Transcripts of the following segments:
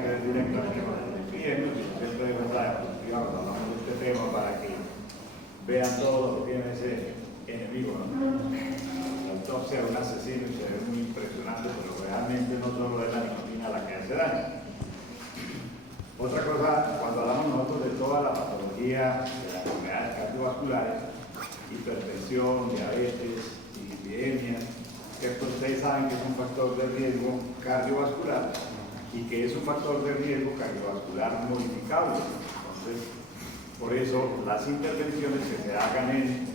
tenga que ver directamente con el cliente, siempre dejo esta diapositiva cuando hablamos de este tema para que vean todo lo que tiene ese enemigo, ¿no? Entonces un asesino y se ve muy impresionante, pero realmente no solo es la nicotina la que hace daño. Otra cosa, cuando hablamos nosotros de toda la patología de las enfermedades cardiovasculares, hipertensión, diabetes, dislipidemia, que ustedes saben que es un factor de riesgo cardiovascular y que es un factor de riesgo cardiovascular modificable. Entonces, por eso las intervenciones que se hagan en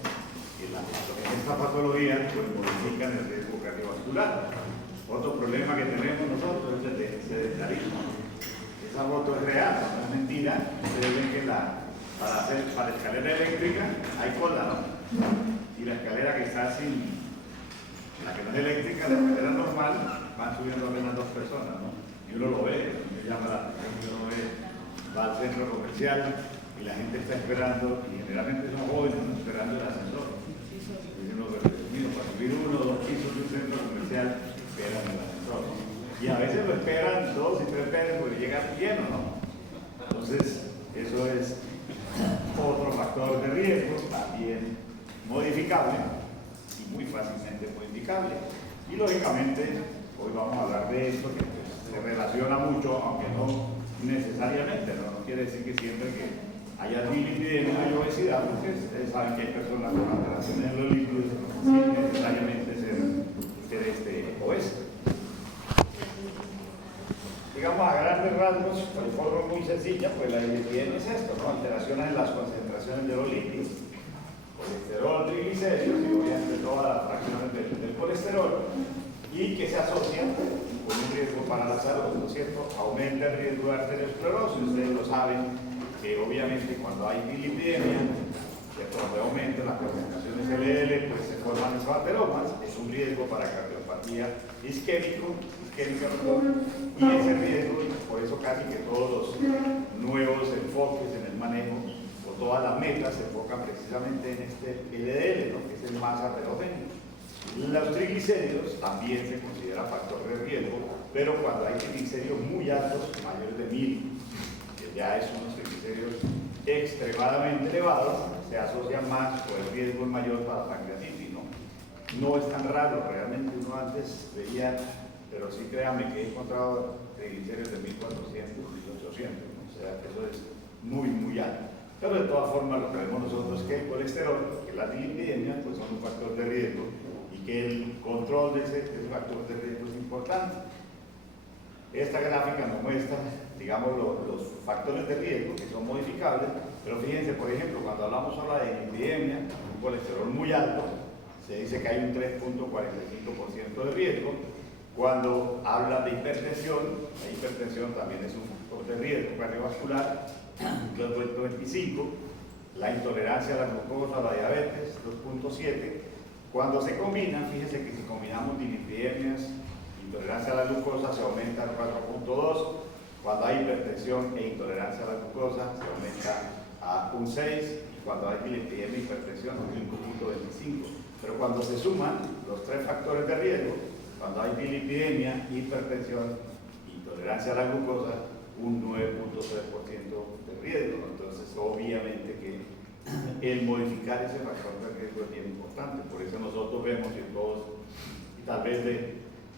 esta patología pues modifican el riesgo cardiovascular. Otro problema que tenemos nosotros es el de sedentarismo. Esa foto es real, no es mentira. Ustedes ven que para escalera eléctrica hay cola, ¿no? Y la escalera que está sin, la que no es eléctrica, la escalera normal, van subiendo apenas 2 personas, ¿no? Y uno lo ve, me llama la atención, uno ve, va al centro comercial y la gente está esperando, y generalmente son jóvenes, ¿no? Esperando el ascensor. Y uno, para subir 1 o 2 pisos de un centro comercial, esperan el ascensor, ¿no? Y a veces lo esperan 2 y 3 veces porque llega lleno, ¿no? Entonces, eso es otro factor de riesgo, también modificable y muy fácilmente modificable. Y lógicamente, hoy vamos a hablar de esto que pues, se relaciona mucho, aunque no necesariamente, ¿no? No quiere decir que siempre que haya dislipidemia y obesidad, porque ustedes saben que hay personas con alteraciones en los lípidos sin necesariamente ser obesos. Digamos, a grandes rasgos, de forma muy sencilla, pues la dislipidemia es esto, ¿no? Alteraciones en las concentraciones de los lípidos, colesterol, triglicéridos y obviamente todas las fracciones del colesterol, y que se asocian con un riesgo para la salud, ¿no es cierto? Aumenta el riesgo de arteriosclerosis, ustedes lo saben, que obviamente cuando hay dislipidemia, cuando aumenta las concentraciones LDL, pues se forman esos ateromas, es un riesgo para cardiopatía isquémica, y ese riesgo, por eso casi que todos los nuevos enfoques en el manejo o todas las metas se enfocan precisamente en este LDL, ¿no? Que es el más aterogéneo. Los triglicéridos también se considera factor de riesgo, pero cuando hay triglicéridos muy altos, mayores de 1000, que ya es unos triglicéridos extremadamente elevados, se asocian más o el riesgo es mayor para pancreatitis, ¿no? No es tan raro, realmente uno antes veía, pero sí créanme que he encontrado triglicéridos de 1400, 1800, ¿no? O sea que eso es muy, muy alto. Pero de todas formas lo que vemos nosotros es que el colesterol, que la dislipidemia, pues son un factor de riesgo y que el control de ese factor de riesgo es importante. Esta gráfica nos muestra, digamos, los factores de riesgo que son modificables, pero fíjense, por ejemplo, cuando hablamos ahora de dislipidemia, un colesterol muy alto, se dice que hay un 3.45% de riesgo. Cuando habla de hipertensión, la hipertensión también es un factor de riesgo cardiovascular, 2.25, la intolerancia a la glucosa, la diabetes, 2.7. Cuando se combinan, fíjense que si combinamos dislipidemias, intolerancia a la glucosa, se aumenta al 4.2. Cuando hay hipertensión e intolerancia a la glucosa, se aumenta a un 6. Y cuando hay dislipidemia e hipertensión, un 5.25. Pero cuando se suman los 3 factores de riesgo, cuando hay dislipidemia, hipertensión, intolerancia a la glucosa, un 9.3% de riesgo. Entonces, obviamente que el modificar ese factor de riesgo es bien importante. Por eso nosotros vemos que todos, y tal vez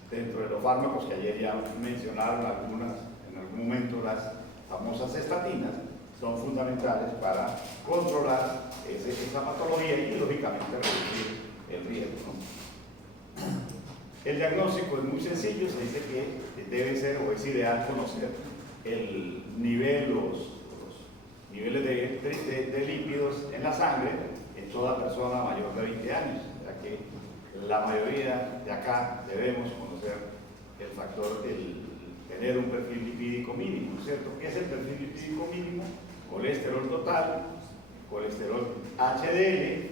dentro de los fármacos que ayer ya mencionaron algunas, en algún momento las famosas estatinas, son fundamentales para controlar esa patología y lógicamente reducir el riesgo, ¿no? El diagnóstico es muy sencillo, se dice que debe ser o es ideal conocer el nivel, los niveles de lípidos en la sangre en toda persona mayor de 20 años, ya que la mayoría de acá debemos conocer el factor, tener un perfil lipídico mínimo, ¿cierto? ¿Qué es el perfil lipídico mínimo? Colesterol total, colesterol HDL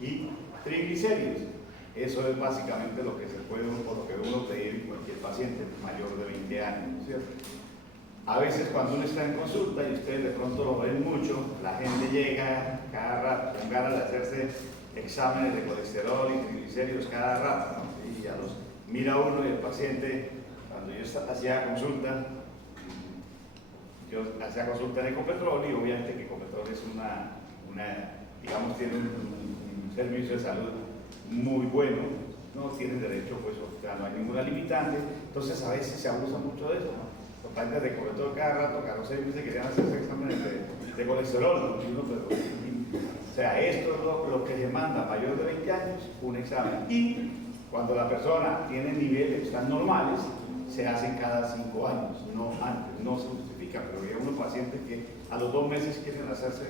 y triglicéridos. Eso es básicamente lo que se puede, o lo que uno pedir en cualquier paciente mayor de 20 años, ¿cierto? A veces cuando uno está en consulta y ustedes de pronto lo ven mucho, la gente llega cada rato con ganas de hacerse exámenes de colesterol y triglicéridos cada rato, ¿no? Y ya los mira uno y el paciente, cuando yo hacía consulta, yo hacía consulta en Ecopetrol y obviamente que Ecopetrol es digamos, tiene un servicio de salud muy bueno, no tienen derecho, pues, o sea, no hay ninguna limitante, entonces a veces se abusa mucho de eso, ¿no? Los pacientes de Ecopetrol cada rato, cada 6 meses querían hacerse exámenes de colesterol, ¿no? O sea, esto es lo que demanda mayor de 20 años, un examen. Y cuando la persona tiene niveles que están normales, se hacen cada 5 años, no antes, no se justifica, pero hay unos pacientes que a los 2 meses quieren hacerse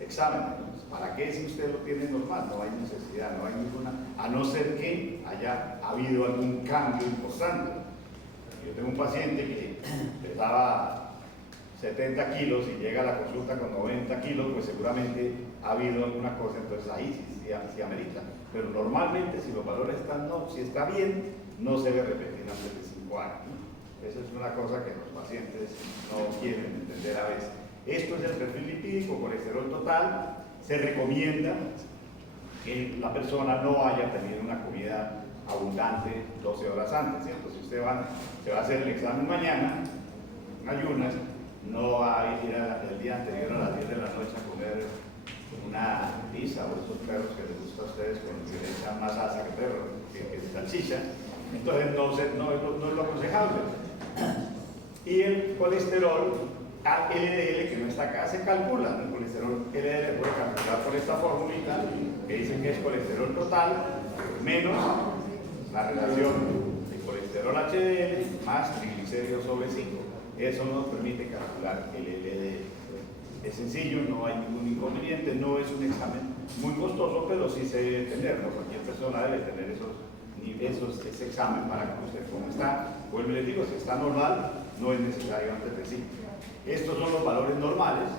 exámenes. ¿Para qué si usted lo tiene normal? No hay necesidad, no hay ninguna, a no ser que haya habido algún cambio importante. Yo tengo un paciente que pesaba 70 kilos y llega a la consulta con 90 kilos, pues seguramente ha habido alguna cosa, entonces ahí sí amerita. Pero normalmente si los valores están, no, si está bien, no se debe repetir antes de 5 años. Esa es una cosa que los pacientes no quieren entender a veces. Esto es el perfil lipídico, colesterol total. Se recomienda que la persona no haya tenido una comida abundante 12 horas antes, ¿cierto? Si usted se va a hacer el examen mañana, ayunas, no va a ir el día anterior a las 10 de la noche a comer una pizza o esos perros que les gusta a ustedes con los que le echan más salsa que perro, que salchicha. Entonces no es lo aconsejable. Y el colesterol LDL, que no está acá, se calcula. El colesterol LDL puede calcular por esta formulita que dice que es colesterol total menos la relación de colesterol HDL más triglicéridos sobre 5. Eso nos permite calcular el LDL. Es sencillo, no hay ningún inconveniente, no es un examen muy costoso, pero sí se debe tener, ¿no? Cualquier persona debe tener ese examen para que usted cómo está. Vuelvo y les digo, si está normal, no es necesario antes de 5. Estos son los valores normales.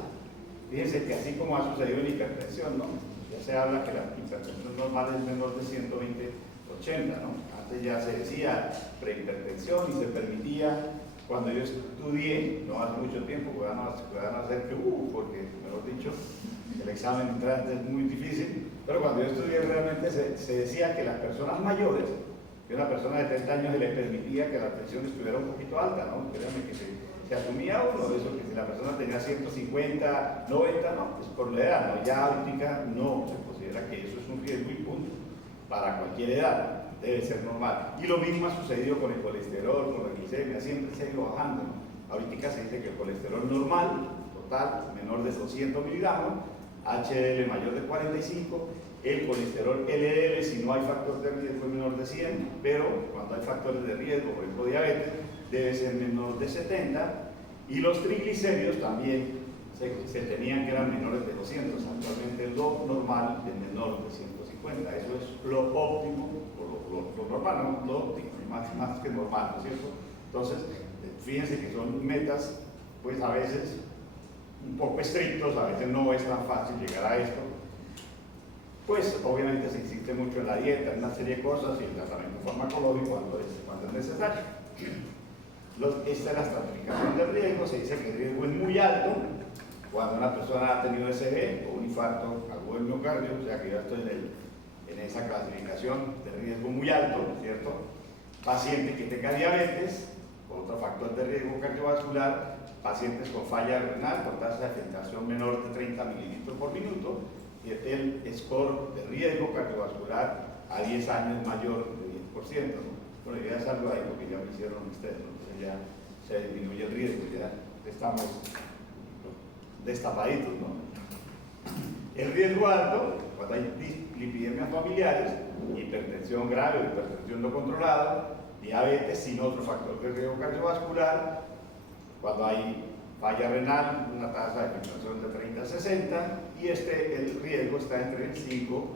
Fíjense que así como ha sucedido en hipertensión, ¿no? Ya se habla que la hipertensión normal es menor de 120/80, ¿no? Antes ya se decía prehipertensión y se permitía. Cuando yo estudié, no hace mucho tiempo, puedan hacer que porque, mejor dicho, el examen entrante es muy difícil, pero cuando yo estudié realmente se decía que las personas mayores, que una persona de 30 años se le permitía que la tensión estuviera un poquito alta, ¿no? Créanme que se asumía uno de eso, que si la persona tenía 150, 90, no, es por la edad, ¿no? Ya ahorita no, se considera que eso es un riesgo y punto, para cualquier edad. Debe ser normal. Y lo mismo ha sucedido con el colesterol, con la glicemia, siempre se ha ido bajando. Ahorita se dice que el colesterol normal, total, menor de 200 miligramos, HDL mayor de 45, el colesterol LDL, si no hay factor de riesgo, es menor de 100, pero cuando hay factores de riesgo, por ejemplo diabetes, debe ser menor de 70, y los triglicéridos también se tenían que eran menores de 200, actualmente lo normal es menor de 150, eso es lo óptimo, lo normal, ¿no? Lo óptimo, más que normal, ¿no es cierto? Entonces, fíjense que son metas, pues a veces un poco estrictos, a veces no es tan fácil llegar a esto. Pues obviamente se insiste mucho en la dieta, en una serie de cosas y el tratamiento farmacológico cuando es necesario. Esta es la estratificación del riesgo, se dice que el riesgo es muy alto cuando una persona ha tenido SB o un infarto agudo del miocardio, o sea que yo estoy en esa clasificación de riesgo muy alto, ¿no es cierto? Paciente que tenga diabetes, otro factor de riesgo cardiovascular, pacientes con falla renal, con tasa de filtración menor de 30 mililitros por minuto, y el score de riesgo cardiovascular a 10 años mayor de 10%, ¿no? Bueno, ya salgo ahí porque ya lo hicieron ustedes, ¿no? Entonces ya se disminuye el riesgo, ya estamos destapaditos, ¿no? El riesgo alto, cuando hay dislipidemias familiares, hipertensión grave o hipertensión no controlada, diabetes sin otro factor de riesgo cardiovascular, cuando hay falla renal, una tasa de filtración de 30 a 60, y el riesgo está entre el 5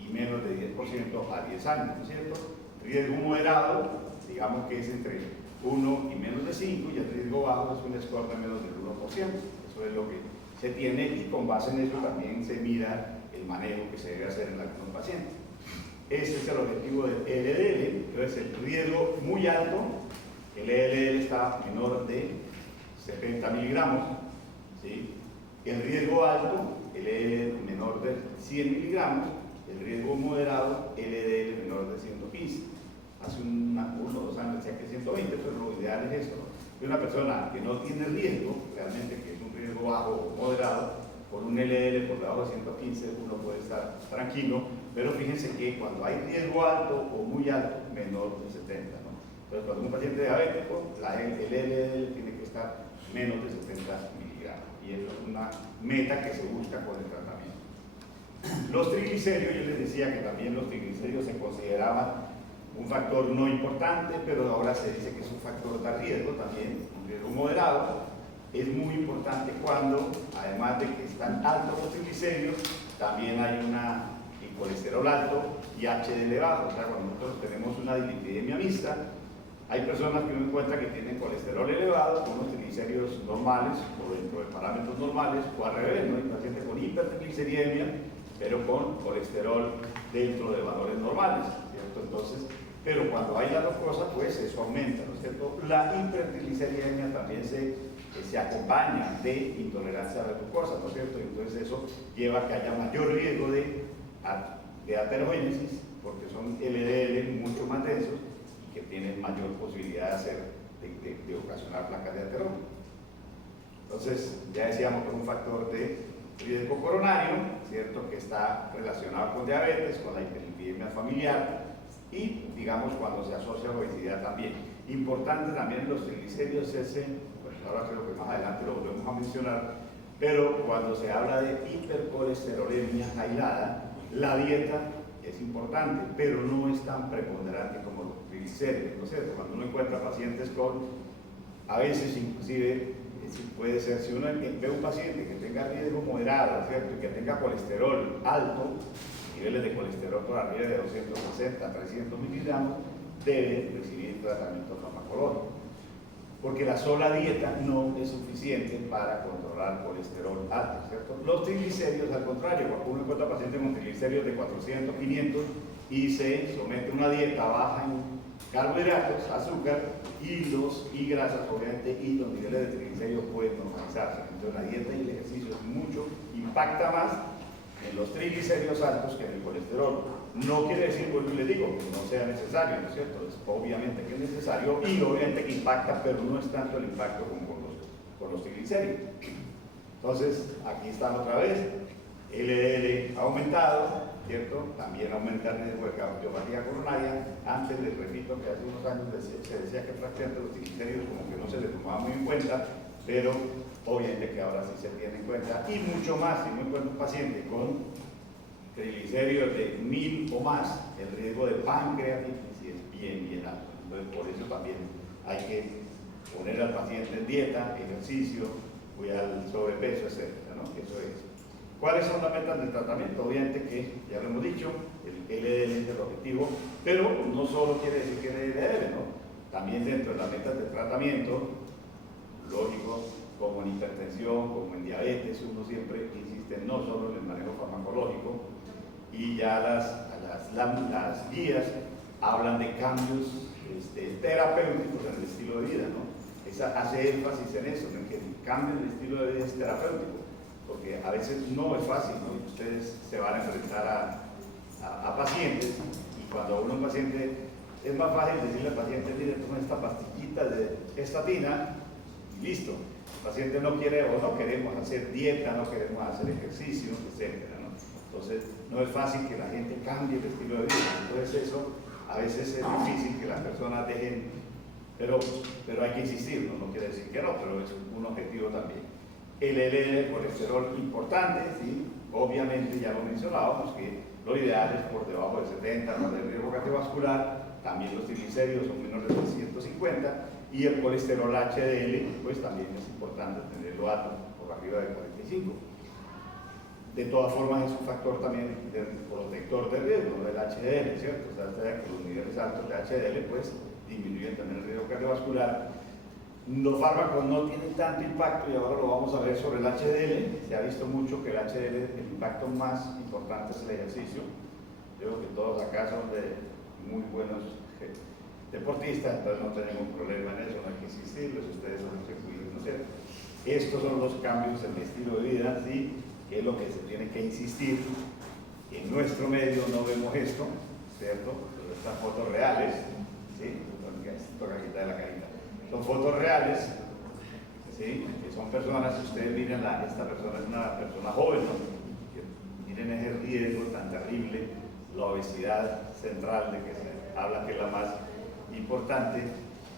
y menos de 10% a 10 años, ¿no es cierto? Riesgo moderado, digamos que es entre 1 y menos de 5, y el riesgo bajo es un score de menos del 1%. Eso es lo que se tiene, y con base en eso también se mira el manejo que se debe hacer en algunos pacientes. Este es el objetivo del LDL, entonces el riesgo muy alto, el LDL está menor de 70 miligramos, ¿sí? El riesgo alto, LDL menor de 100 miligramos, el riesgo moderado, LDL menor de 115. Hace 1 o 2 años decía que 120, pero lo ideal es eso, ¿no? de una persona que no tiene riesgo, realmente que es un riesgo bajo o moderado, con un LDL por debajo de 115 uno puede estar tranquilo, pero fíjense que cuando hay riesgo alto o muy alto, menor de 70, ¿no? Entonces, cuando un paciente diabético, el LDL tiene que estar menos de 70 miligramos, y eso es una meta que se busca con el tratamiento. Los triglicéridos, yo les decía que también los triglicéridos se consideraban un factor no importante, pero ahora se dice que es un factor de riesgo también, un riesgo moderado. Es muy importante cuando, además de que están altos los triglicéridos, también hay el colesterol alto y HDL bajo. O sea, cuando nosotros tenemos una dislipidemia mixta, hay personas que uno encuentra que tienen colesterol elevado con unos triglicéridos normales o dentro de parámetros normales, o al revés, ¿no? Hay pacientes con hipertrigliceriemia, pero con colesterol dentro de valores normales, ¿cierto? Entonces, pero cuando hay las dos cosas, pues eso aumenta, ¿no es cierto? La hipertrigliceriemia también se acompaña de intolerancia a la glucosa, ¿no es cierto? Y entonces eso lleva a que haya mayor riesgo de aterogénesis, porque son LDL mucho más densos y que tienen mayor posibilidad de ocasionar placas de ateroma. Entonces, ya decíamos que es un factor de riesgo coronario, ¿cierto? Que está relacionado con diabetes, con la hiperlipidemia familiar y, digamos, cuando se asocia a obesidad también. Importante también los triglicéridos ahora creo que más adelante lo volvemos a mencionar, pero cuando se habla de hipercolesterolemia aislada, la dieta es importante, pero no es tan preponderante como los triglicéridos, ¿no es cierto? Cuando uno encuentra pacientes a veces inclusive, puede ser, si uno ve un paciente que tenga riesgo moderado, ¿cierto? Y que tenga colesterol alto, niveles de colesterol por arriba de 260, 300 miligramos, debe recibir tratamiento farmacológico, porque la sola dieta no es suficiente para controlar colesterol alto, ¿cierto? Los triglicéridos, al contrario, cuando uno encuentra pacientes con triglicéridos de 400, 500 y se somete a una dieta baja en carbohidratos, azúcar y grasas, obviamente, y los niveles de triglicéridos pueden normalizarse. Entonces la dieta y el ejercicio impacta más en los triglicéridos altos que en el colesterol. No quiere decir, vuelvo y le digo, que no sea necesario, ¿no es cierto? Obviamente que es necesario y obviamente que impacta, pero no es tanto el impacto como con los triglicéridos. Entonces, aquí están otra vez, LDL aumentado, ¿cierto? También aumenta el riesgo de cardiopatía coronaria. Antes les repito que hace unos años se decía que prácticamente los triglicéridos como que no se les tomaba muy en cuenta, pero obviamente que ahora sí se tiene en cuenta, y mucho más si no encuentra un paciente con triglicéridos de 1000 o más, el riesgo de pancreatitis es bien alto. Entonces por eso también hay que poner al paciente en dieta, ejercicio, cuidar el sobrepeso, etc., ¿no? Eso es. ¿Cuáles son las metas del tratamiento? Obviamente que, ya lo hemos dicho, el LDL es el objetivo, pero no solo quiere decir que el LDL, ¿no? También dentro de las metas del tratamiento, lógico, como en hipertensión, como en diabetes, uno siempre insiste no solo en el manejo farmacológico, y ya las guías hablan de cambios terapéuticos en el estilo de vida, ¿no? Hace énfasis en eso, en que el cambio en el estilo de vida es terapéutico, porque a veces no es fácil, ¿no? Ustedes se van a enfrentar a pacientes, y cuando uno es un paciente, es más fácil decirle al paciente, mire, toma esta pastillita de estatina, y listo. El paciente no quiere o no queremos hacer dieta, no queremos hacer ejercicio, etc., ¿no? Entonces, no es fácil que la gente cambie el estilo de vida. Entonces, eso a veces es difícil que las personas dejen, pero hay que insistir, no quiere decir que no, pero es un objetivo también. El LDL, colesterol importante, ¿sí? Obviamente ya lo mencionábamos, que lo ideal es por debajo de 70, no del riesgo cardiovascular, también los triglicéridos son menores de 150, y el colesterol HDL, pues también es importante tenerlo alto, por arriba de 45. De todas formas es un factor también protector de riesgo del HDL, ¿cierto? O sea, que los niveles altos de HDL pues disminuyen también el riesgo cardiovascular. Los fármacos no tienen tanto impacto, y ahora lo vamos a ver sobre el HDL. Se ha visto mucho que el HDL, el impacto más importante es el ejercicio. Yo creo que todos acá son de muy buenos deportistas, entonces no tenemos problema en eso, no hay que insistirles, ustedes son los que cuiden, ¿no es cierto? Estos son los cambios en el estilo de vida, ¿sí? Que es lo que se tiene que insistir. En nuestro medio no vemos esto, ¿cierto? Pero estas fotos reales, ¿sí? Toca quitar la carita. son fotos reales, ¿sí? Que son personas, si ustedes miren, esta persona es una persona joven, ¿no? Que miren ese riesgo tan terrible, la obesidad central de que se habla que es la más importante.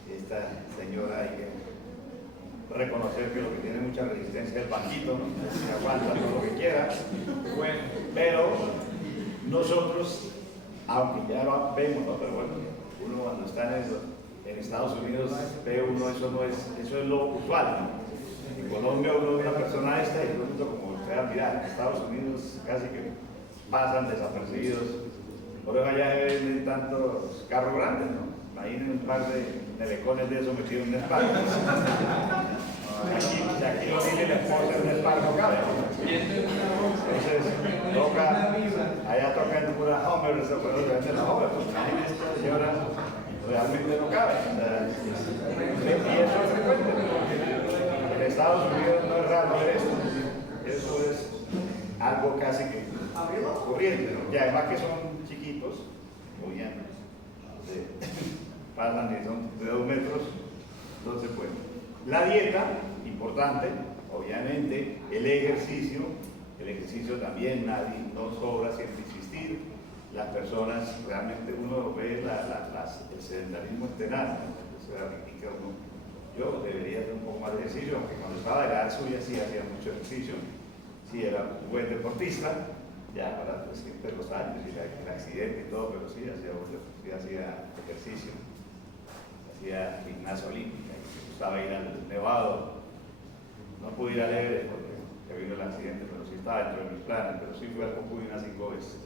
Esta señora hay que reconocer que lo que tiene mucha resistencia es el banquito, ¿no? Se aguanta todo lo que quiera, bueno, pero nosotros, aunque ya lo vemos, ¿no? Pero bueno, uno cuando está en Estados Unidos ve uno, eso es lo usual, ¿no? En Colombia uno ve a una persona esta y pronto, como usted va a mirar, en Estados Unidos casi que pasan desapercibidos, por eso allá ven tantos carros grandes, ¿no? Imaginen un par de nelecones de eso metidos en un espargo. Aquí lo tiene la esposa en un espargo, cabe. Entonces, allá toca en pura Homer, pero se vende la Homer, pues imaginen esta señora, realmente no cabe. Y eso es frecuente. En Estados Unidos no es raro ver esto. Eso es algo casi que corriente, ¿no? Y además que son chiquitos, muy bien. Pasan y son de 2 metros, entonces bueno, la dieta, importante, obviamente, el ejercicio también, nadie, no sobra siempre insistir, las personas, realmente uno ve el sedentarismo extenaz, ¿no? Se critica uno, yo debería hacer un poco más de ejercicio, aunque cuando estaba de la edad suya sí hacía mucho ejercicio, sí era un buen deportista, ya para pues, siempre los años y el accidente y todo, pero sí hacía ejercicio, hacía gimnasia olímpica, me gustaba ir al Nevado, no pude ir al Everest porque vino el accidente, pero sí estaba dentro de mis planes, pero sí fui al Cocuy unas 5 veces.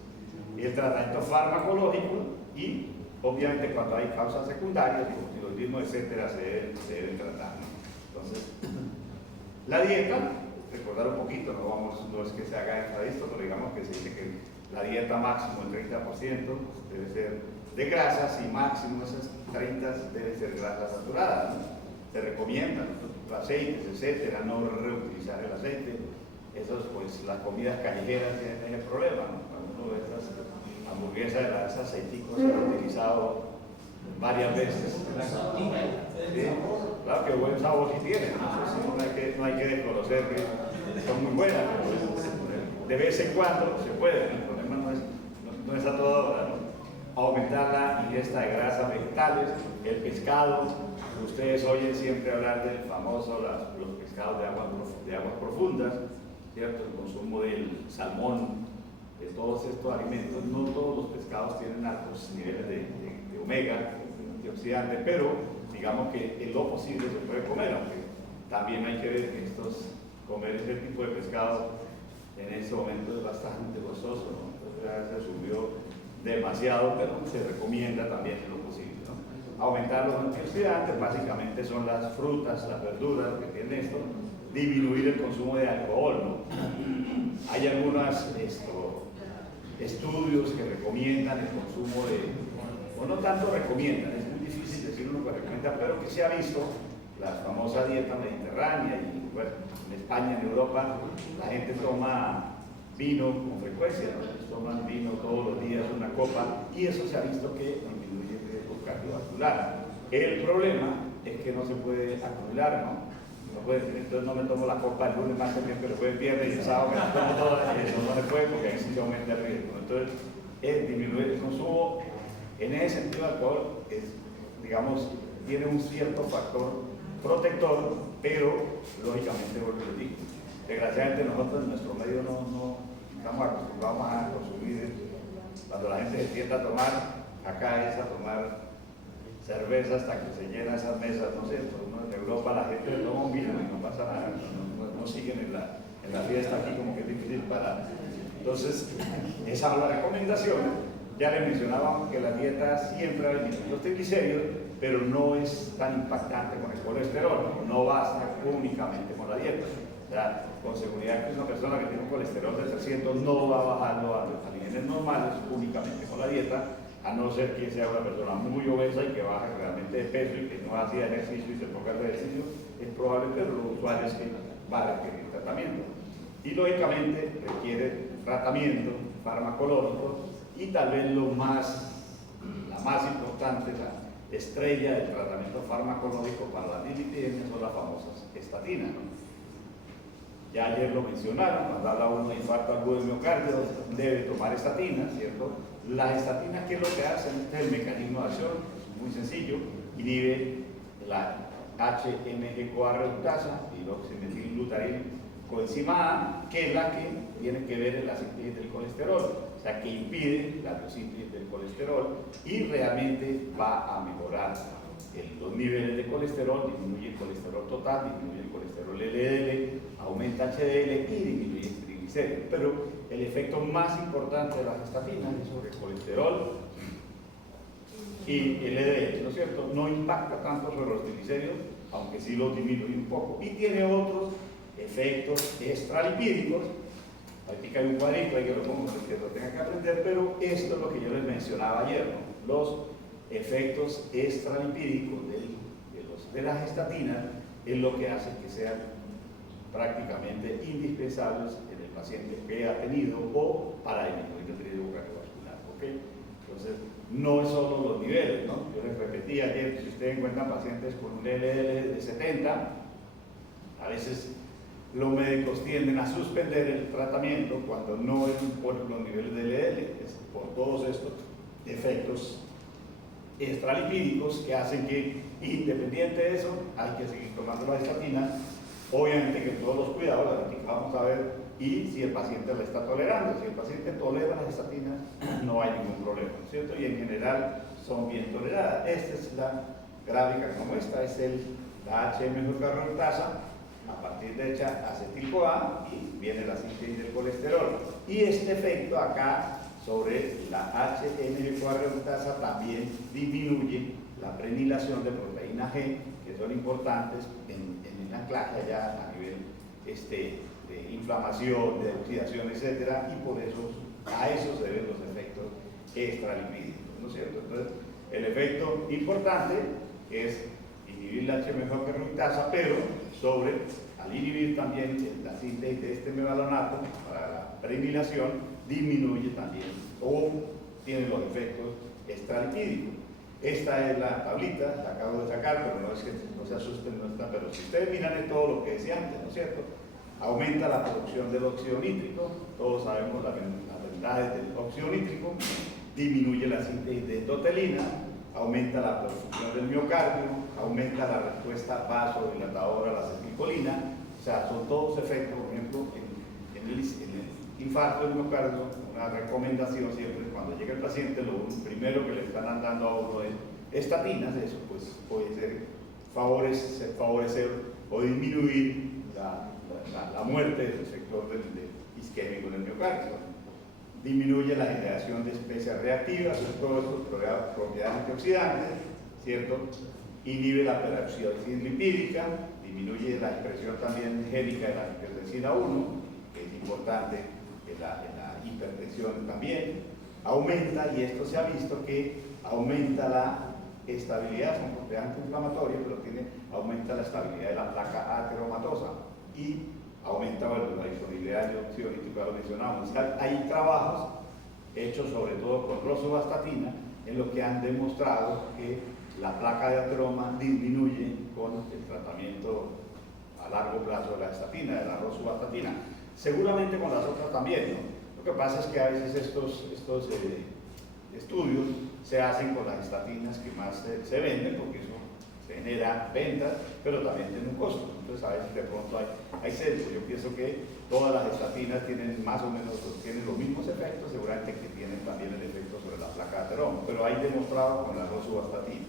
Y el tratamiento farmacológico y obviamente cuando hay causas secundarias, hipotiroidismo, etcétera, se deben tratar. Entonces, la dieta, recordar un poquito, no es que se haga esto, pero digamos que se dice que la dieta máximo el 30% debe ser de grasas y máximo esas 30 deben ser grasas saturadas, ¿no? Se recomiendan aceites, etcétera, no reutilizar el aceite. Esos, pues, las comidas callejeras tienen el problema, ¿no? Cuando uno ve estas hamburguesas de esos aceiticos se han utilizado varias veces. ¿Sí? Claro que buen sabor sí tienen, no hay que desconocer que son muy buenas, pero de vez en cuando se puede. El problema no es a toda hora, ¿no? Aumentar la ingesta de grasas vegetales, el pescado. Ustedes oyen siempre hablar del famoso, los pescados de aguas profundas, ¿cierto? El consumo del salmón, de todos estos alimentos. No todos los pescados tienen altos niveles de omega, antioxidantes, pero digamos que en lo posible se puede comer, aunque también hay que ver que comer este tipo de pescado en este momento es bastante costoso, ¿no? Entonces ya se subió demasiado, pero se recomienda también en lo posible, ¿no? Aumentar los antioxidantes, básicamente son las frutas, las verduras, lo que tiene esto, disminuir el consumo de alcohol, ¿no? Hay algunos estudios que recomiendan el consumo o no tanto recomiendan, es muy difícil decir uno que recomienda, pero que se ha visto, la famosa dieta mediterránea, y bueno, en España, en Europa, la gente toma vino con frecuencia, ¿no? Toman vino todos los días, una copa, y eso se ha visto que disminuye el riesgo cardiovascular. El problema es que no se puede acumular, ¿no? No puede decir, entonces no me tomo la copa el lunes más también, pero el viernes y el sábado me la tomo toda, y eso no se puede porque ahí sí se aumenta el riesgo. Entonces, es disminuir el consumo. En ese sentido, el alcohol digamos, tiene un cierto factor protector, pero lógicamente, vuelvo a decir, desgraciadamente nosotros en nuestro medio no estamos acostumbrados a consumir. Cuando la gente se sienta a tomar, acá es a tomar cerveza hasta que se llenan esas mesas, no sé, en Europa la gente toma un vino y no pasa nada, no siguen en la fiesta, aquí como que es difícil parar. Entonces, esa es la recomendación. Ya les mencionábamos que la dieta siempre ha disminuido los triglicéridos, pero no es tan impactante con el colesterol, no basta únicamente con la dieta. O sea, con seguridad que una persona que tiene un colesterol de 300 no va bajando a niveles normales únicamente con la dieta, a no ser que sea una persona muy obesa y que baje realmente de peso y que no hacía ejercicio y se ponga el ejercicio, es probable, pero lo usual es que va a requerir tratamiento. Y lógicamente requiere tratamiento farmacológico y tal vez la más importante, estrella del tratamiento farmacológico para las dislipidemias son las famosas estatinas, ¿no? Ya ayer lo mencionaron, cuando habla uno de infarto agudo de miocardio, debe tomar estatinas, ¿cierto? Las estatinas, ¿qué es lo que hacen? Este es el mecanismo de acción, es muy sencillo, inhibe la HMG-CoA reductasa, hidroximetilglutarid coenzima A, que es la que tiene que ver en la síntesis del colesterol, o sea, que impide la biosíntesis del colesterol y realmente va a mejorar los niveles de colesterol, disminuye el colesterol total, disminuye el colesterol LDL, aumenta HDL y disminuye el triglicéridos. Pero el efecto más importante de las estatinas es sobre el colesterol y LDL, ¿no es cierto? No impacta tanto sobre los triglicéridos, aunque sí los disminuye un poco. Y tiene otros efectos extralipídicos. Aquí hay un cuadrito, ahí que lo pongo porque lo tengan que aprender, pero esto es lo que yo les mencionaba ayer, ¿no? Los efectos extralipídicos de las estatinas es lo que hace que sean prácticamente indispensables en el paciente que ha tenido o para disminuir el riesgo cardiovascular, ¿ok? Entonces, no es solo los niveles, ¿no? Yo les repetí ayer, si ustedes encuentran pacientes con un LDL de 70, a veces los médicos tienden a suspender el tratamiento cuando no es por los niveles de LDL, es por todos estos efectos extralipídicos que hacen que, independiente de eso, hay que seguir tomando la estatina, obviamente que todos los cuidados, vamos a ver, y si el paciente la está tolerando. Si el paciente tolera las estatinas, no hay ningún problema, ¿cierto? Y en general son bien toleradas. Esta es la gráfica como esta, es la HMG-CoA reductasa, a partir de hecha acetil-CoA, y viene la síntesis del colesterol. Y este efecto acá sobre la HMG-CoA reductasa también disminuye la prenilación de proteína G, que son importantes en el anclaje allá a nivel de inflamación, de oxidación, etcétera, y por eso a eso se deben los efectos extralipídicos, ¿no es cierto? Entonces, el efecto importante es inhibir la HMG-CoA reductasa, pero al inhibir también la síntesis de este mevalonato para la prenilación, disminuye también o tiene los efectos extralipídicos. Esta es la tablita, la acabo de sacar, pero no es que no se asusten, no está, pero si ustedes miran es todo lo que decía antes, ¿no es cierto? Aumenta la producción del óxido nítrico, todos sabemos las ventajas del óxido nítrico, disminuye la síntesis de endotelina, aumenta la producción del miocardio, aumenta la respuesta vasodilatadora a la acetilcolina, o sea, son todos efectos, por ejemplo, en el infarto del miocardio, una recomendación siempre, cuando llega el paciente, lo primero que le están dando a uno es estatinas, eso pues puede ser favorecer o disminuir la muerte del sector isquémico del miocardio. Disminuye la generación de especies reactivas, todas sus propiedades antioxidantes, ¿cierto? Inhibe la peroxidación lipídica, disminuye la expresión también génica de la angiotensina 1, que es importante en la hipertensión también. Aumenta, y esto se ha visto que aumenta la estabilidad, son propiedades antiinflamatorias, pero aumenta la estabilidad de la placa ateromatosa y aumenta la disponibilidad de óxido nítrico, ya lo mencionamos. Hay trabajos hechos sobre todo con rosuvastatina en los que han demostrado que la placa de ateroma disminuye con el tratamiento a largo plazo de la estatina, de la rosuvastatina. Seguramente con las otras también, ¿no? Lo que pasa es que a veces estos estudios se hacen con las estatinas que más se venden, porque eso genera ventas, pero también tiene un costo. Entonces a veces de pronto hay sesgo. Yo pienso que todas las estatinas tienen más o menos tienen los mismos efectos, seguramente que tienen también el efecto sobre la placa de ateroma, pero hay demostrado con la rosuvastatina.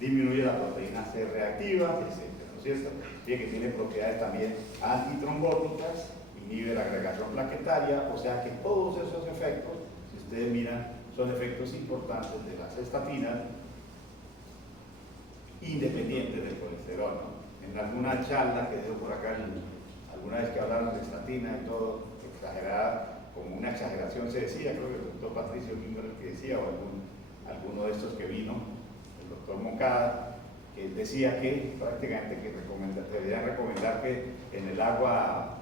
Disminuye la proteína C reactiva, etcétera, ¿no es cierto? Y que tiene propiedades también antitrombóticas, inhibe la agregación plaquetaria, o sea que todos esos efectos, si ustedes miran, son efectos importantes de las estatinas, independientes del colesterol, ¿no? En alguna charla que dio por acá, alguna vez que hablaron de estatina y todo, exagerada, como una exageración se decía, creo que el doctor Patricio mismo era el que decía, o alguno de estos que vino, el doctor Moncada, que decía que prácticamente que deberían recomendar que en el agua,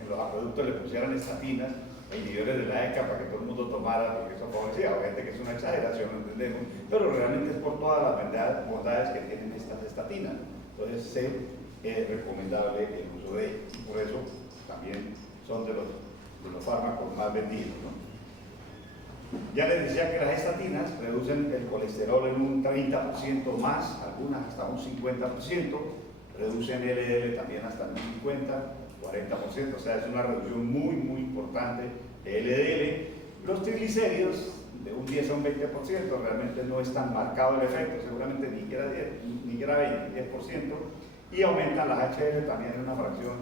en los acueductos le pusieran estatinas, inhibidores de la ECA para que todo el mundo tomara, porque eso favorecía, obviamente que es una exageración, lo entendemos, pero realmente es por todas las bondades que tienen estas estatinas. Entonces es recomendable el uso de ellas, por eso también son de los fármacos más vendidos, ¿no? Ya les decía que las estatinas reducen el colesterol en un 30% más, algunas hasta un 50%, reducen LDL también hasta un 50, 40%, o sea, es una reducción muy, muy importante de LDL. Los triglicéridos de un 10 a un 20%, realmente no es tan marcado el efecto, seguramente ni siquiera 20, 10%, y aumentan las HDL también en una fracción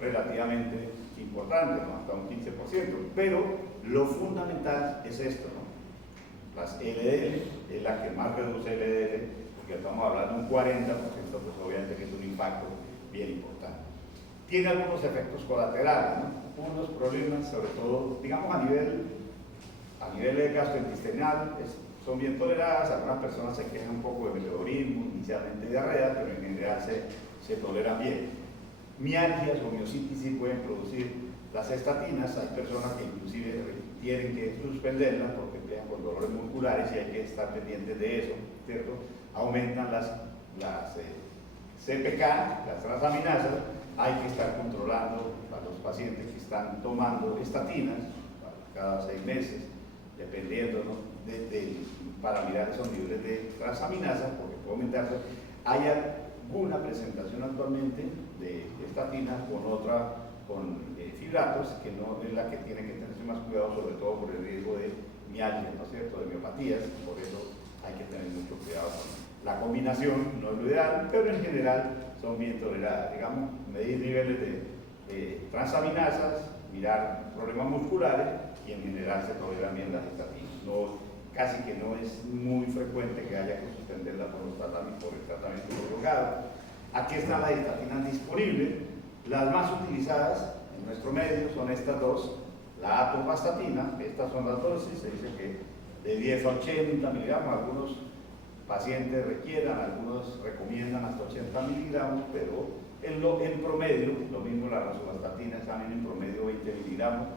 relativamente importante, ¿no? Hasta un 15%, pero lo fundamental es esto, ¿no? Las LDL es la que más reduce LDL, porque estamos hablando de un 40%, pues obviamente que es un impacto bien importante. Tiene algunos efectos colaterales, ¿no? Unos problemas, sobre todo, digamos a nivel gastrointestinal, son bien toleradas. Algunas personas se quejan un poco de meteorismo, inicialmente diarrea, pero en general se toleran bien. Mialgias o miositis sí pueden producir las estatinas. Hay personas que inclusive tienen que suspenderlas porque empiezan con dolores musculares y hay que estar pendientes de eso, ¿cierto? Aumentan las CPK, las transaminasas. Hay que estar controlando a los pacientes que están tomando estatinas cada 6 meses, dependiendo, ¿no? Para mirar esos niveles de transaminasas, porque puede aumentarse. Hay alguna presentación actualmente de estatinas con fibratos, que no es la que tiene que tenerse más cuidado, sobre todo por el riesgo de mialgia, ¿no es cierto?, de miopatías. Por eso hay que tener mucho cuidado con la combinación. No es lo ideal, pero en general son bien toleradas. Digamos, medir niveles de transaminasas, mirar problemas musculares, y en general se toleran bien las estatinas. Casi que no es muy frecuente que haya que suspenderla por el tratamiento prolongado. Aquí están las estatinas disponibles. Las más utilizadas en nuestro medio son estas dos, la atorvastatina. Estas son las dosis, se dice que de 10 a 80 miligramos, algunos pacientes requieran, algunos recomiendan hasta 80 miligramos, pero en promedio, lo mismo la rosuvastatina, están en promedio 20 miligramos,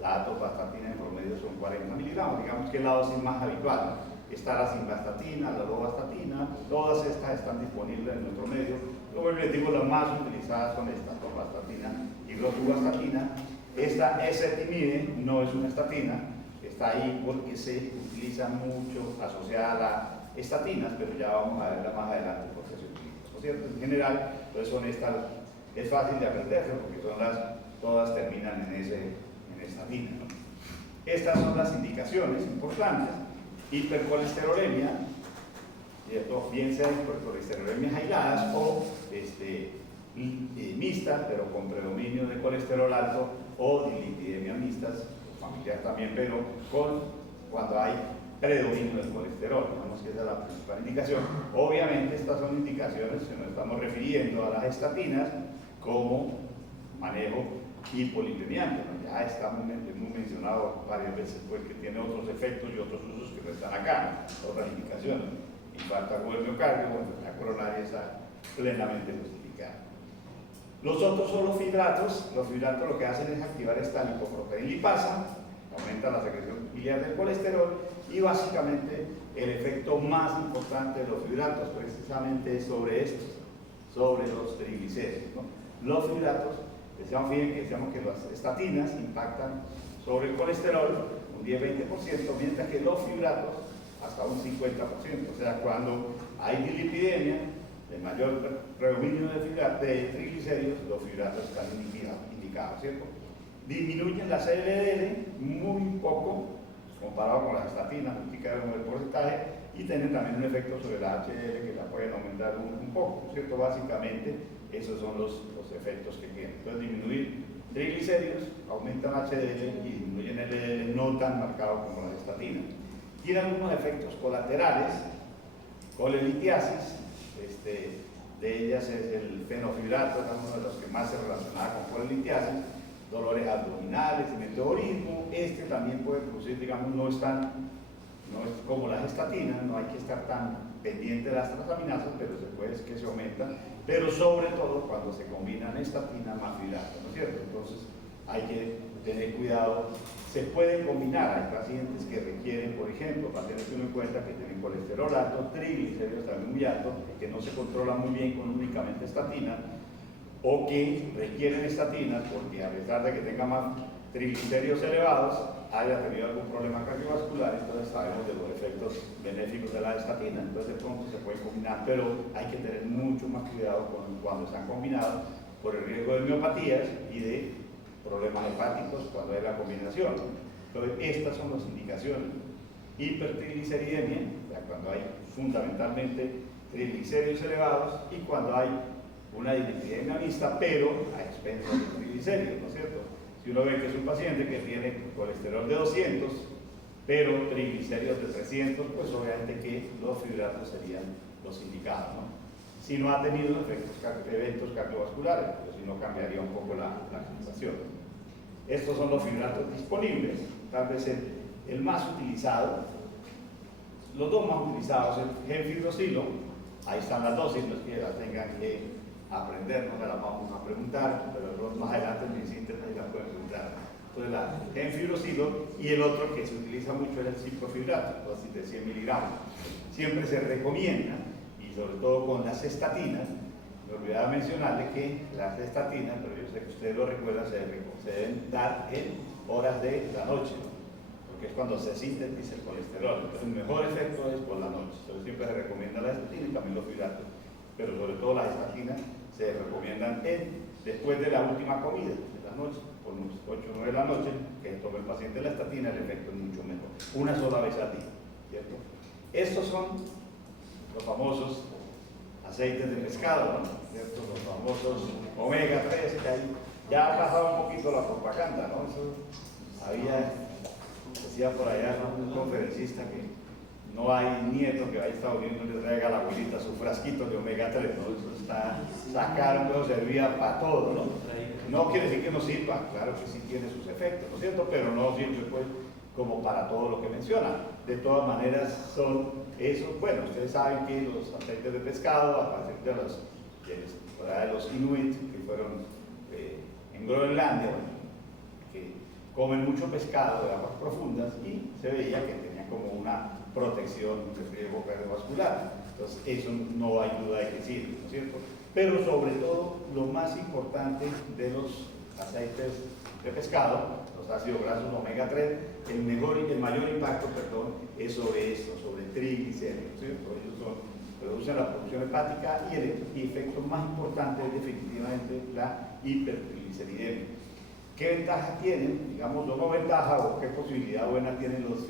la atorvastatina en promedio son 40 miligramos, digamos que es la dosis más habitual. Está la simvastatina, la rovastatina, todas estas están disponibles en nuestro medio. Luego les digo, las más utilizadas son estas, atorvastatina y rosuvastatina. Esta ezetimibe no es una estatina, está ahí porque se utiliza mucho asociada a estatinas, pero ya vamos a verla más adelante porque se utiliza, ¿no es cierto? En general, pues son estas, es fácil de aprenderse porque todas terminan en estatina, ¿no? Estas son las indicaciones importantes. Hipercolesterolemia, bien sea hipercolesterolemias aisladas o mixtas, pero con predominio de colesterol alto, o dislipidemia mixtas, familiar también, pero cuando hay predominio del colesterol. Digamos que esa es la principal indicación. Obviamente estas son indicaciones, si nos estamos refiriendo a las estatinas como manejo hipolipemiante, ¿no? Ya hemos mencionado varias veces pues, que tiene otros efectos y otros usos que no están acá, ¿no? Otras indicaciones. Infarto agudo del miocardio, la coronaria está plenamente justificada. Los otros son los fibratos. Los fibratos lo que hacen es activar esta lipoproteína lipasa, aumenta la secreción biliar del colesterol, y básicamente el efecto más importante de los fibratos precisamente es sobre estos, sobre los triglicéridos, ¿no? Los fibratos, decíamos que las estatinas impactan sobre el colesterol un 10-20%, mientras que los fibratos hasta un 50%. O sea, cuando hay dislipidemia, el mayor predominio de triglicéridos, los fibratos están indicados, ¿cierto? Disminuyen la LDL muy poco comparado con las estatinas, multiplicaron el porcentaje, y tienen también un efecto sobre la HDL que la pueden aumentar un poco, ¿cierto? Básicamente esos son los efectos que tienen. Entonces, disminuir triglicéridos, aumentan HDL y disminuyen LDL, no tan marcado como las estatinas. Tiene algunos efectos colaterales, colelitiasis, de ellas es el fenofibrato, es uno de los que más se relaciona con colelitiasis, dolores abdominales y meteorismo. También puede producir, digamos, no es como las estatinas, no hay que estar tan pendiente de las transaminasas, pero se puede que se aumentan, pero sobre todo cuando se combinan estatina más fibrato, ¿no es cierto? Entonces, hay que tener cuidado. Se pueden combinar, hay pacientes que requieren, por ejemplo, para tener en cuenta que tienen colesterol alto, triglicéridos también muy altos, que no se controla muy bien con únicamente estatina, o que requieren estatinas porque a pesar de que tengan más triglicéridos elevados, haya tenido algún problema cardiovascular, entonces sabemos de los efectos benéficos de la estatina, entonces de pronto se pueden combinar, pero hay que tener mucho más cuidado cuando están combinados por el riesgo de miopatías y de problemas hepáticos cuando hay la combinación. Entonces estas son las indicaciones: hipertrigliceridemia, o sea, cuando hay fundamentalmente triglicéridos elevados, y cuando hay una dislipidemia mixta, pero a expensas de triglicéridos, ¿no es cierto? Si uno ve que es un paciente que tiene colesterol de 200, pero triglicéridos de 300, pues obviamente que los fibratos serían los indicados, ¿no? Si no ha tenido eventos cardiovasculares, pues si no cambiaría un poco la situación. Estos son los fibratos disponibles, tal vez el más utilizado, los dos más utilizados, el gemfibrosilo, ahí están las dosis, los que las tengan que aprender, no me las vamos a preguntar, pero más adelante en mis internet las pueden preguntar. Entonces, la gemfibrosilo, y el otro que se utiliza mucho es el ciprofibrato, dosis de 100 miligramos. Siempre se recomienda, y sobre todo con las estatinas, me olvidaba mencionarle que las estatinas, pero yo sé que ustedes lo recuerdan, se deben dar en horas de la noche, porque es cuando se sintetiza el colesterol. Entonces, el mejor efecto es por la noche. Entonces, siempre se recomienda la estatina y también los fibratos, pero sobre todo las estatinas se recomiendan después de la última comida de la noche, por unos 8 o 9 de la noche, que tome el paciente la estatina, el efecto es mucho mejor, una sola vez al día, ¿cierto? Estos son los famosos aceites de pescado, ¿no? ¿Cierto? Los famosos omega 3, que hay, ya ha pasado un poquito la propaganda, ¿no? Eso decía por allá, ¿no?, un conferencista que no hay nieto que vaya a Estados Unidos y le traiga a la abuelita su frasquito de omega 3, ¿no? Eso está sacar, pero servía para todo, ¿no? No quiere decir que no sirva, claro que sí tiene sus efectos, ¿no es cierto? Pero no sirve, pues, como para todo lo que menciona. De todas maneras, son esos, bueno, ustedes saben que los aceites de pescado, a partir de los inuit, que fueron en Groenlandia, que comen mucho pescado de aguas profundas, y se veía que tenían como una protección de riesgo cardiovascular. Entonces, eso no hay duda de que sirve, ¿no es cierto? Pero sobre todo, lo más importante de los aceites de pescado, los ácidos grasos omega 3, el mayor impacto, es sobre esto, sobre triglicéridos, ¿cierto? Ellos producen la producción hepática, y el efecto más importante es definitivamente la hipertrigliceridemia. ¿Qué ventaja tienen? Digamos, no ventaja, o qué posibilidad buena tienen los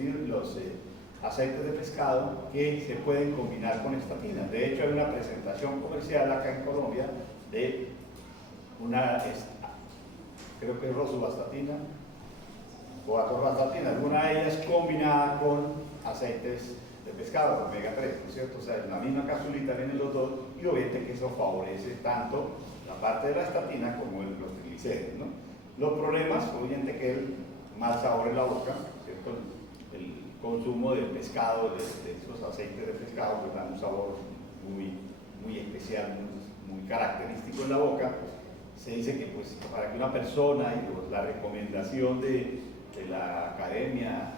aceites de pescado que se pueden combinar con estatinas. De hecho, hay una presentación comercial acá en Colombia de creo que es rosuvastatina o atorvastatina, alguna de ellas combinada con aceites de pescado, omega 3, ¿no es cierto? O sea, en la misma capsulita vienen los dos, y obviamente que eso favorece tanto la parte de la estatina como los triglicéridos, ¿no? Los problemas, obviamente, que el mal sabor en la boca, ¿cierto? El consumo de pescado, de esos aceites de pescado que dan un sabor muy especial, muy característico en la boca. Se dice que, pues, para que una persona, y pues, la recomendación de la Academia,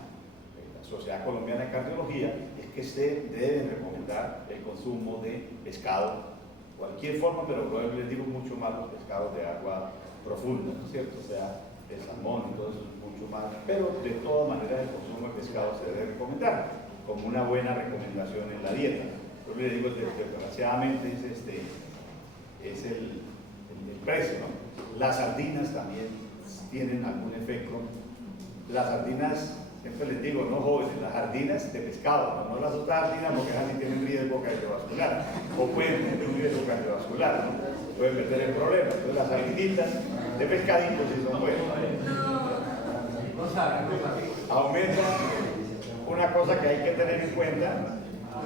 de la Sociedad Colombiana de Cardiología, es que se debe recomendar el consumo de pescado, cualquier forma, pero luego les digo mucho más los pescados de agua profunda, ¿no es cierto? O sea, el salmón y todo eso es mucho más, pero de todas maneras el consumo de pescado se debe recomendar como una buena recomendación en la dieta. Yo le digo, desgraciadamente es el precio, ¿no? Las sardinas también tienen algún efecto. Las sardinas, siempre les digo, no jóvenes, las sardinas de pescado, no las otras sardinas, porque esas tienen riesgo cardiovascular, o pueden tener un riesgo cardiovascular, ¿no? Pueden meter el problema. Entonces, las sardinitas de pescaditos sí son buenas. Aumenta una cosa que hay que tener en cuenta,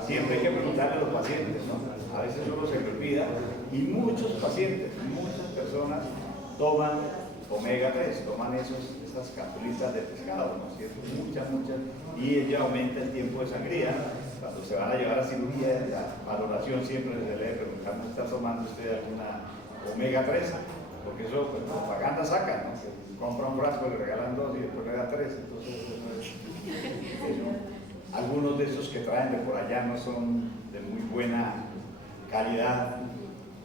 siempre hay que preguntarle a los pacientes, ¿no? A veces uno se me olvida, y muchos pacientes, muchas personas toman omega 3, toman esas capsulitas de pescado, ¿no es cierto? Muchas, y ello aumenta el tiempo de sangría. Cuando se van a llevar a cirugía, la valoración siempre se le debe preguntar: ¿no está tomando usted alguna omega 3? porque eso, pues, propaganda saca, ¿no? Se compra un frasco, le regalan 2 y después le da 3, entonces algunos de esos que traen de por allá no son de muy buena calidad,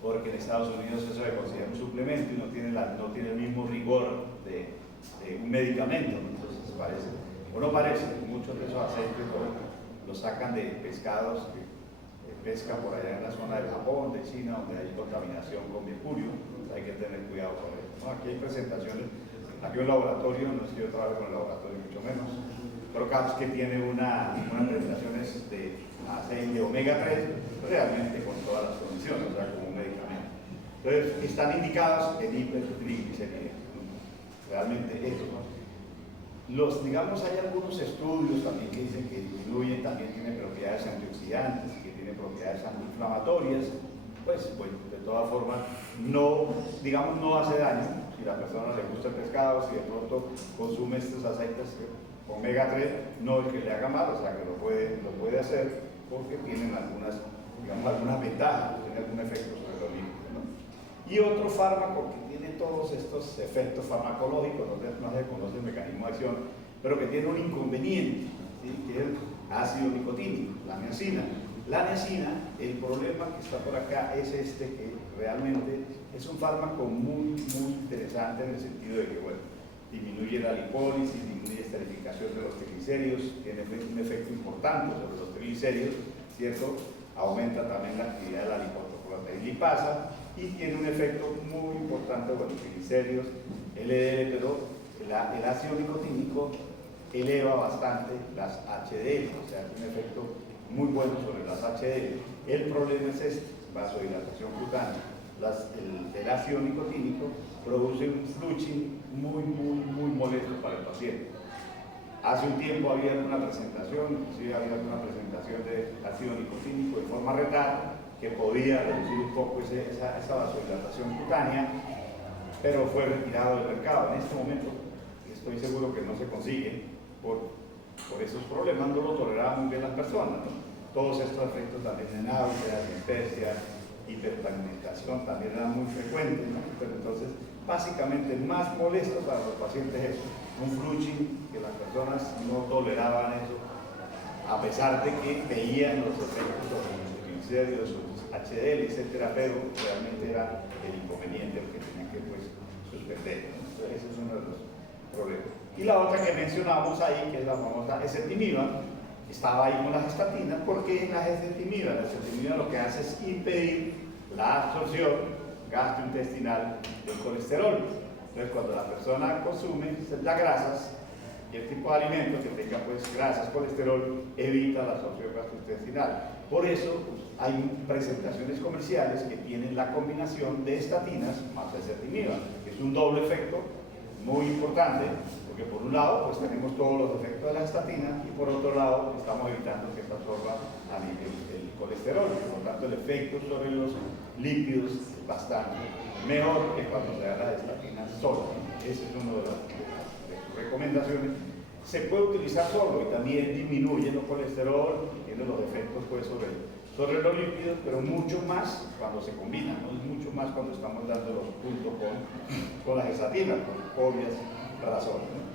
porque en Estados Unidos eso se considera un suplemento y no tiene el mismo rigor de un medicamento, entonces parece, o no parece, muchos de esos aceites los sacan de pescados que pescan por allá en la zona del Japón, de China, donde hay contaminación con mercurio, entonces hay que tener cuidado con eso. ¿No? Aquí hay presentaciones, aquí un laboratorio, no es que yo trabaje con el laboratorio, mucho menos, pero CAPS que tiene unas presentaciones de aceite omega 3, realmente con todas las condiciones, o sea, como un medicamento. Entonces, están indicados en hipertriglicéridos, realmente eso. Digamos, hay algunos estudios también que dicen que disminuyen, también tiene propiedades antioxidantes, que tiene propiedades antiinflamatorias, pues de todas formas, no, digamos, no hace daño. Si a la persona le gusta el pescado, si de pronto consume estos aceites omega 3, no es que le haga mal, o sea que lo puede hacer porque tienen algunas ventajas, tienen algún efecto sobre los lípidos, ¿no? Y otro fármaco que tiene todos estos efectos farmacológicos, no se conoce el mecanismo de acción, pero que tiene un inconveniente, ¿sí? Que es el ácido nicotínico, la niacina. La niacina, el problema que está por acá es que realmente es un fármaco muy interesante en el sentido de que, bueno, disminuye la lipólisis, disminuye la esterificación de los triglicéridos, tiene un efecto importante sobre los triglicéridos, ¿cierto? Aumenta también la actividad de la lipoproteínasa y tiene un efecto muy importante sobre los triglicéridos, LDL, pero el ácido nicotínico eleva bastante las HDL, o sea, tiene un efecto muy bueno sobre las HDL. El problema es vasodilatación cutánea. El ácido nicotínico produce un flushing muy molesto para el paciente. Hace un tiempo había una presentación, inclusive había una presentación de ácido nicotínico de forma retal que podía reducir un poco esa vasodilatación cutánea, pero fue retirado del mercado. En este momento estoy seguro que no se consigue por esos problemas, no lo toleraban muy bien las personas, ¿no? Todos estos efectos también de náuseas, dispesia, hiperpigmentación también eran muy frecuentes, ¿no? Pero entonces, básicamente, más molesto para los pacientes es un flushing que las personas no toleraban eso, a pesar de que veían los efectos sobre los triglicéridos, sus HDL, etcétera, pero realmente era el inconveniente que tenían que suspender, ¿no? Entonces, ese es uno de los problemas. Y la otra que mencionamos ahí, que es la famosa ezetimiba, estaba ahí con las estatinas, porque la ezetimiba lo que hace es impedir la absorción gastrointestinal del colesterol. Entonces, cuando la persona consume las grasas y el tipo de alimento que tenga grasas, colesterol, evita la absorción gastrointestinal. Por eso hay presentaciones comerciales que tienen la combinación de estatinas más ezetimiba, que es un doble efecto muy importante, porque por un lado tenemos todos los efectos de la estatina y por otro lado estamos evitando que se absorba el colesterol, por lo tanto el efecto sobre los lípidos es bastante mejor que cuando se da la estatina sola. Esa es una de las recomendaciones. Se puede utilizar solo y también disminuye el colesterol y tiene los efectos sobre los lípidos, pero mucho más cuando se combina, ¿no? Es mucho más cuando estamos dándolos junto con las estatinas, por obvias razones, ¿no?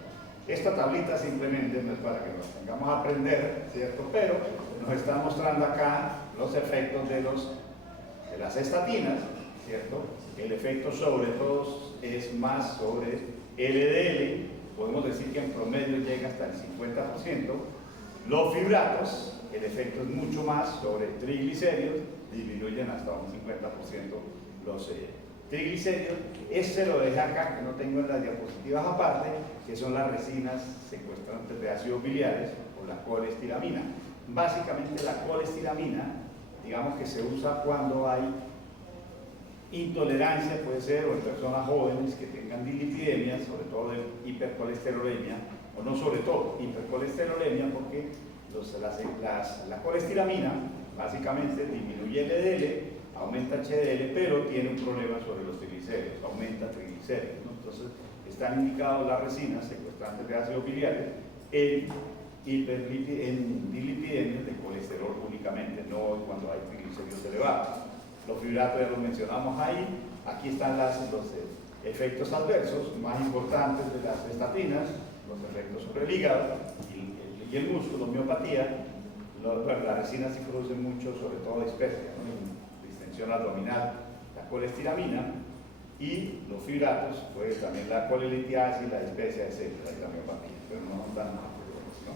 Esta tablita simplemente no es para que nos tengamos a aprender, ¿cierto? Pero nos está mostrando acá los efectos de las estatinas, ¿cierto? El efecto sobre todo es más sobre LDL, podemos decir que en promedio llega hasta el 50%. Los fibratos, el efecto es mucho más sobre triglicéridos, disminuyen hasta un 50% los triglicéridos. Este lo deja acá, que no tengo en las diapositivas aparte, que son las resinas secuestrantes de ácidos biliares o la colestiramina. Básicamente la colestiramina, digamos que se usa cuando hay intolerancia, puede ser, o en personas jóvenes que tengan dislipidemia, sobre todo de hipercolesterolemia, o no sobre todo, hipercolesterolemia, porque la colestiramina básicamente disminuye el LDL, aumenta HDL, pero tiene un problema sobre los triglicéridos, aumenta triglicéridos, ¿no? Entonces, están indicados las resinas secuestrantes de ácidos biliares en dislipidemias de colesterol únicamente, no cuando hay triglicéridos elevados. Los fibratos ya los mencionamos ahí. Aquí están Efectos adversos más importantes de las estatinas, los efectos sobre el hígado y el músculo, miopatía. La resina se produce mucho, sobre todo dispepsia, ¿no? Distensión abdominal, la colestiramina y los fibratos, pues también la colelitiasis, la dispepsia, etcétera, y la miopatía, pero no tan más, ¿no?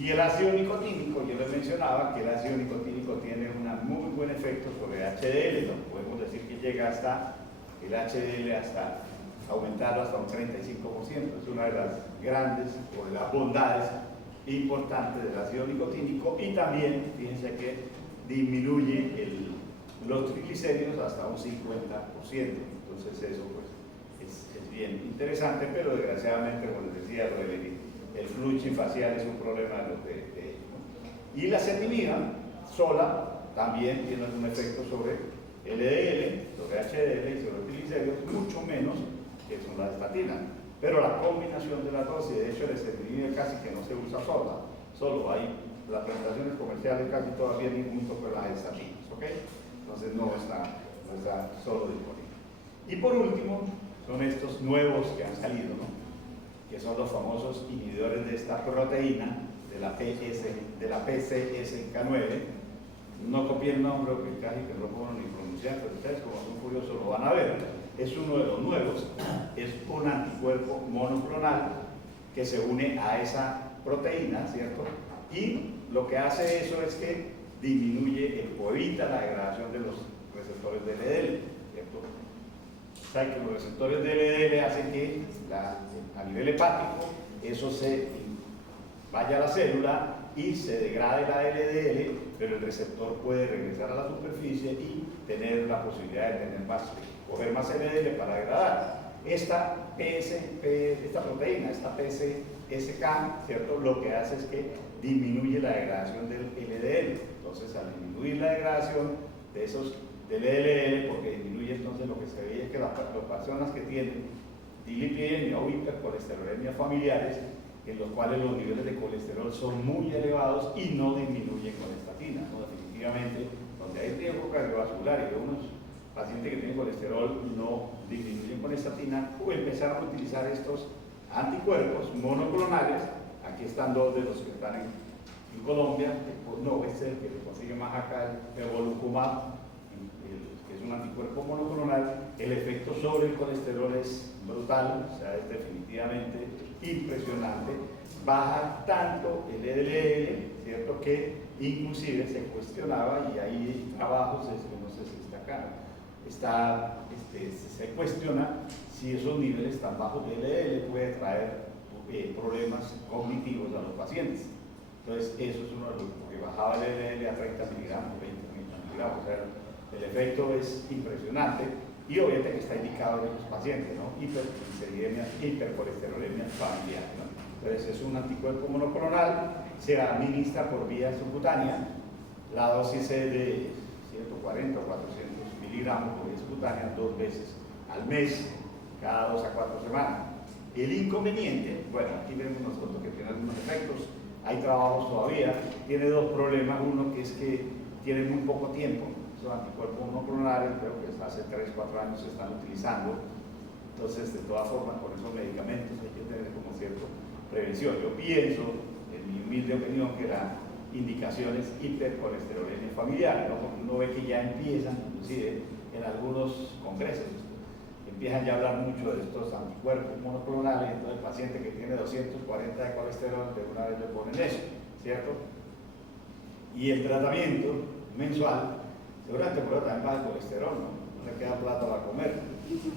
Y el ácido nicotínico, yo les mencionaba que el ácido nicotínico tiene un muy buen efecto sobre el HDL, ¿no? Podemos decir que llega hasta el HDL hasta aumentarlo hasta un 35%, es una de las grandes o de las bondades importantes del ácido nicotínico, y también fíjense que disminuye los triglicéridos hasta un 50%, entonces eso pues es bien interesante, pero desgraciadamente, como les decía, el flushing facial es un problema de los de ellos, ¿no? Y la cetimida sola también tiene algún efecto sobre LDL, sobre HDL y sobre triglicéridos, mucho menos que son las estatinas. Pero la combinación de las dos, y de hecho el cetimida casi que no se usa sola, solo hay las presentaciones comerciales casi todavía ni junto con las estatinas, ¿ok? Entonces no está solo disponible. Y por último, son estos nuevos que han salido, ¿no? Que son los famosos inhibidores de esta proteína, de la PCSK9. No copié el nombre porque casi que no puedo ni pronunciar, pero ustedes como son curiosos lo van a ver. Es uno de los nuevos, es un anticuerpo monoclonal que se une a esa proteína, ¿cierto? Y lo que hace eso es que disminuye o evita la degradación de los receptores de LDL, ¿cierto? O sea, que los receptores de LDL hacen que a nivel hepático eso se vaya a la célula y se degrade la LDL, pero el receptor puede regresar a la superficie y tener la posibilidad de tener coger más LDL para degradar. Esta proteína, esta PCSK, ¿cierto? Lo que hace es que disminuye la degradación del LDL. Entonces, al disminuir la degradación del LDL, porque disminuye, entonces lo que se ve es que las personas que tienen dislipidemia o hipercolesterolemia familiares, en los cuales los niveles de colesterol son muy elevados y no disminuyen con estatinas, ¿no? Definitivamente, donde hay riesgo cardiovascular y unos pacientes que tienen colesterol no disminuyen con estatina, o empezar a utilizar estos anticuerpos monoclonales. Aquí están dos de los que están en Colombia, no, este es el que se consigue más acá, el Evolucumab, que es un anticuerpo monoclonal. El efecto sobre el colesterol es brutal, o sea, es definitivamente impresionante. Baja tanto el LDL, ¿cierto?, que inclusive se cuestionaba, y hay trabajos, no sé si está acá, se cuestiona si esos niveles tan bajos de LDL puede traer problemas cognitivos a los pacientes. Entonces, eso es uno de los que bajaba el LDL a 30 miligramos, 20 miligramos, o sea, el efecto es impresionante, y obviamente que está indicado en los pacientes, ¿no? Hipercolesterolemia, hipercolesterolemia familiar, ¿no? Entonces, es un anticuerpo monoclonal, se administra por vía subcutánea, la dosis es de 140 o 400 miligramos por vía subcutánea 2 veces al mes, cada 2 a 4 semanas. El inconveniente, bueno, aquí vemos nosotros que tiene algunos efectos, hay trabajos todavía, tiene dos problemas. Uno, que es que tiene muy poco tiempo. Esos anticuerpos monoclonales, creo que hace 3 o 4 años se están utilizando. Entonces, de todas formas, con esos medicamentos hay que tener como cierta prevención. Yo pienso, en mi humilde opinión, que eran indicaciones hipercolesterolemia familiar, ¿no? Porque uno ve que ya empiezan, inclusive en algunos congresos, empiezan ya a hablar mucho de estos anticuerpos monoclonales. Entonces, el paciente que tiene 240 de colesterol, de una vez le ponen eso, ¿cierto? Y el tratamiento mensual, seguramente por eso también baja el colesterol, ¿no? No le queda plata para comer,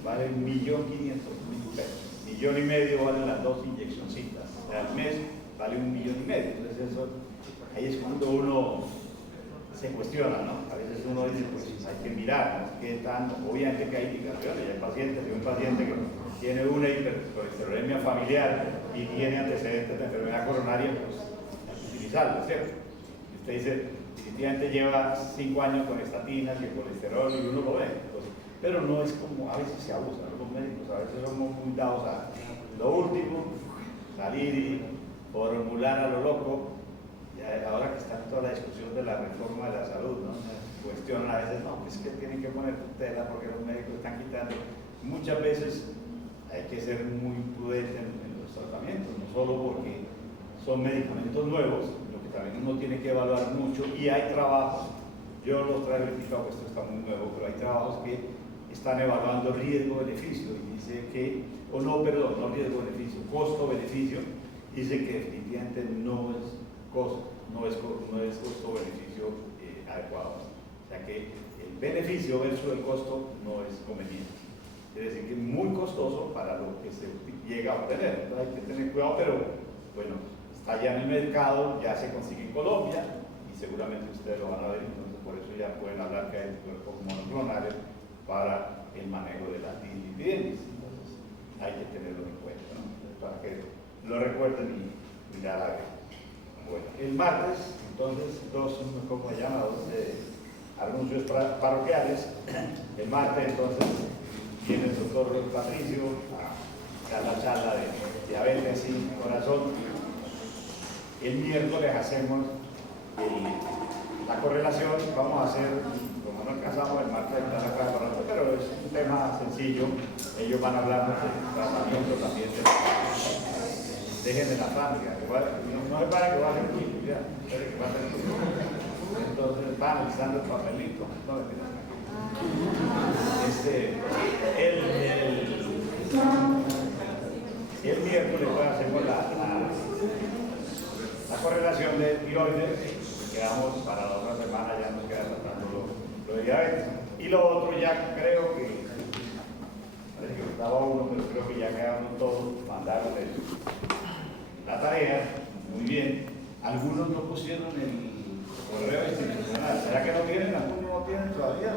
vale 1.500.000 pesos, 1,5 millones valen las 2 inyeccioncitas, al mes vale 1,5 millones. Entonces, eso, ahí es cuando uno se cuestiona, ¿no? A veces uno dice, pues hay que mirar, ¿no? Qué tan, obviamente que hay indicaciones. Hay pacientes, hay un paciente que tiene una hipercolesterolemia familiar y tiene antecedentes de enfermedad coronaria, pues hay que utilizarlo, ¿cierto? Y usted dice, definitivamente lleva 5 años con estatinas y el colesterol, y uno lo ve, pues, pero no es como, a veces se abusa, ¿no? Los médicos a veces son muy dados a lo último, salir y formular a lo loco, ahora que está toda la discusión de la reforma de la salud, ¿no? Cuestionan a veces, no, es que tienen que poner tutela porque los médicos están quitando. Muchas veces hay que ser muy prudente en los tratamientos, no solo porque son medicamentos nuevos, lo que también uno tiene que evaluar mucho, y hay trabajos, yo los traigo verificado, esto está muy nuevo, pero hay trabajos que están evaluando riesgo-beneficio y dice que, o no, perdón, no riesgo-beneficio, costo-beneficio, dice que definitivamente no es costo-beneficio adecuado. O sea que el beneficio versus el costo no es conveniente. Quiere decir que es muy costoso para lo que se llega a obtener. Entonces hay que tener cuidado, pero bueno, está ya en el mercado, ya se consigue en Colombia y seguramente ustedes lo van a ver, entonces por eso ya pueden hablar que hay cuerpos monoclonales para el manejo de las dividendas. Entonces hay que tenerlo en cuenta, ¿no? Para que lo recuerden y mirar a ver. Bueno, el martes, entonces, dos anuncios parroquiales. El martes, entonces, viene el doctor Patricio a dar la charla de diabetes y corazón. El miércoles hacemos la correlación. Vamos a hacer, como no alcanzamos el martes, pero es un tema sencillo. Ellos van a hablar de tratamiento también dejen de la fábrica, no se para que va a ser tiempo, ya, espere que va a ser tiempo. Entonces van analizando el papelito, el miércoles hacemos la correlación de tiroides, quedamos para la otra semana, ya nos queda tratando lo de diabetes. Y lo otro ya creo que, parece que estaba uno, pero creo que ya quedaron todos, mandaron la tarea, muy bien. Algunos no pusieron el correo institucional. ¿Será que no tienen? Algunos no tienen todavía.